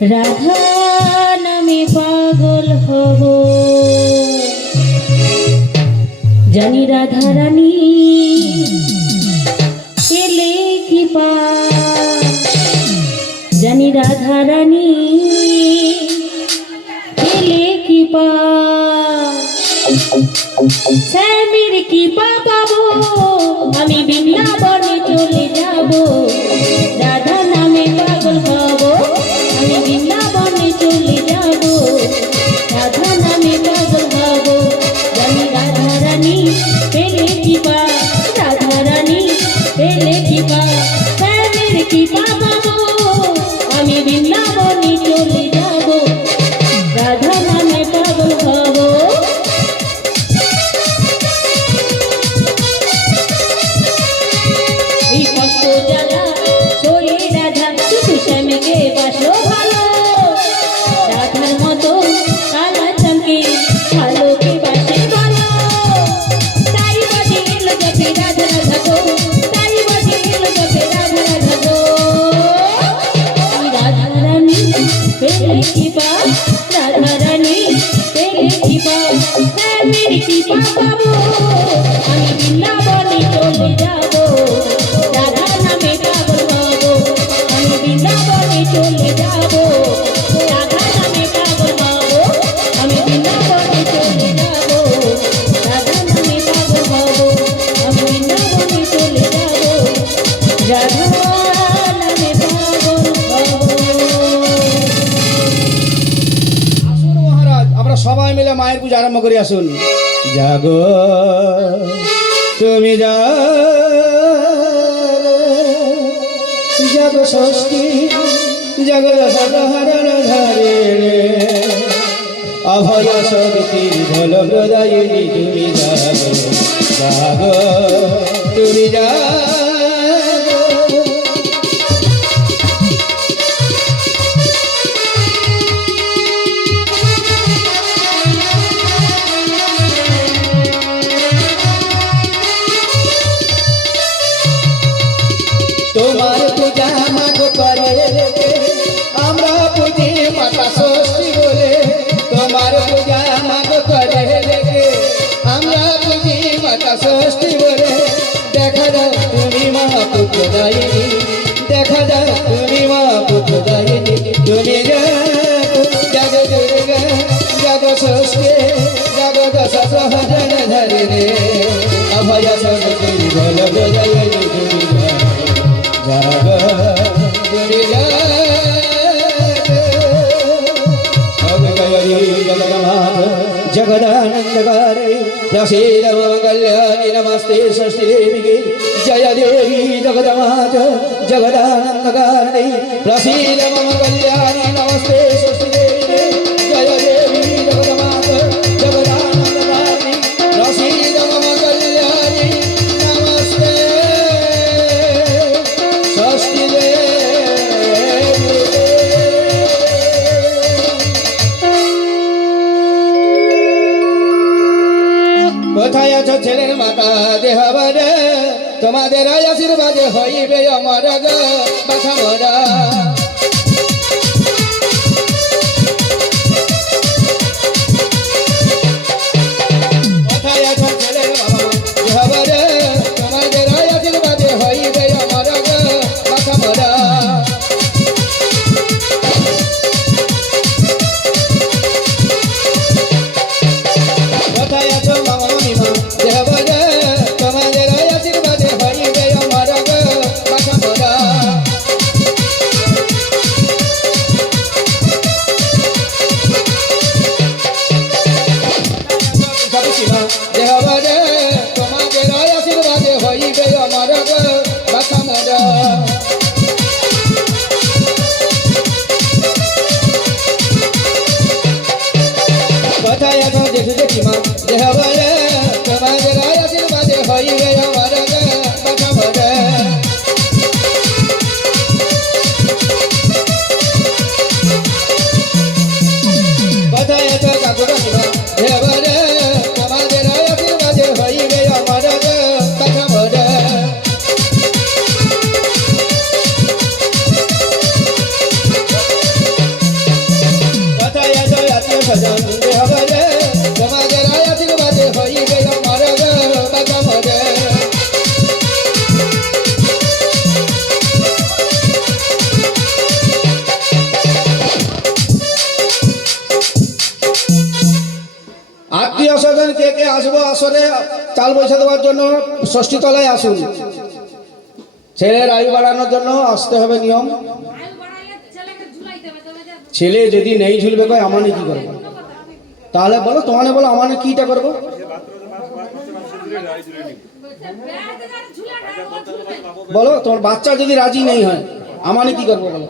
রাধা নামে পাগল হব, জানি রাধা রানী পেলে কি পা, জানি রাধা রানী পেলে কি পা, স্বামীর কি পা পাবো, আমি বৃন্দাবনে চলে যাব। রাধা নামে পাগল হব, আমি বৃন্দাবনে চলে যাব। রাধা নামে পাগল হব, জানি রাধা রানী পেলে কি পা, রাধা রানী পেলে কি পা, স্বামীর কি পা পাবো, আমি বৃন্দাবনে চলে যাব। রাধা নামে পাগল হব। ওই কষ্ট জ্বালা সয়ে রাধা শুধু স্বামীকে বাসলো ভালো, রাধার মতো কালা চামকে ভালোকে বাসে ভালো। তাই বাজে এলো জপে রাধা রাধা গো, তাই বাজে এলো জপে রাধা রাধা গো। রাধা রানী পেলে কি পা, রাধা রানী পেলে কি পা, স্বামীর কি পা পাবো, আমি বৃন্দাবনে চলে যাব। রাধা নামে পাগল হব, আমি বৃন্দাবনে চলে যাব। রাধা নামে পাগল হব, আমি বৃন্দাবনে চলে যাব। রাধা নামে পাগল হব, আমি বৃন্দাবনে চলে যাব। রাধা নামে পাগল হব। আসুন মহারাজ, আমরা সবাই মিলে মায়ের পূজা আরম্ভ করি। আসুন। জাগো তুমি জাগো ষষ্ঠী, জাগো দশহরণ ধারে রে, অভয় শক্তি ভোল হৃদয়িনী তুমি জাগো, জাগো তুমি জাগো। তোমার পূজা মাগো করে আমরা পুজি মাতা ষষ্ঠী বলে, তোমার পূজা মাগো করে আমরা পুজি মাতা ষষ্ঠী বলে। দেখা যাও তুমি মা পুত্র দায়িনী, দেখা যাও তুমি মা পুত্র দায়িনী, তুমি জাগো দুর্গা, জাগো ষষ্ঠী, জাগো দশহরণ ধরে রে, অভয় শক্তি বল হৃদয়িনী তুমি জাগো, তুমি জাগো। जगदानंदकारे प्रसीद मम कल्याणी नमस्ते षष्ठी देवी की जय देवी जगदमात जगदानंदकारे प्रसीद मम कल्याणी नमस्ते षष्ठी देवी की जय देवी जगदमात जगदानंदकारे प्रसीद मम कल्याणी नमस्ते षष्ठी देवी। কোথায় আছো ছেলের মাতা দেহ বরে, তোমাদের আশীর্বাদে হইবে আমার বাছা মরা। কোথায় আছো ছেলের মামা দেহ বরে, তোমাদের আশীর্বাদে হইবে আমার বাছা মরা। কোথায় আছো মামা মামিমা দেহ বরে, তোমাদের আশীর্বাদে হইবে আমার বাছা মরা। সজন দেহব রে তোমাদের আশীর্বাদে হইবে আমার গো বাগাম রে আত্মীয় স্বজন কে কে আসবো আসরে চাল পয়সা দেওয়ার জন্য ষষ্ঠী তলায় আসুন ছেলের আয়ু বাড়ানোর জন্য আসতে হবে নিয়ম ছেলে যদি নেই ঝুলবে কয় আমানে কি করবো তাহলে বলো তোমানে বলো আমানে কিটা করবো বলো তোমার বাচ্চা যদি রাজি নেই হয় আমানে কি করবো বলো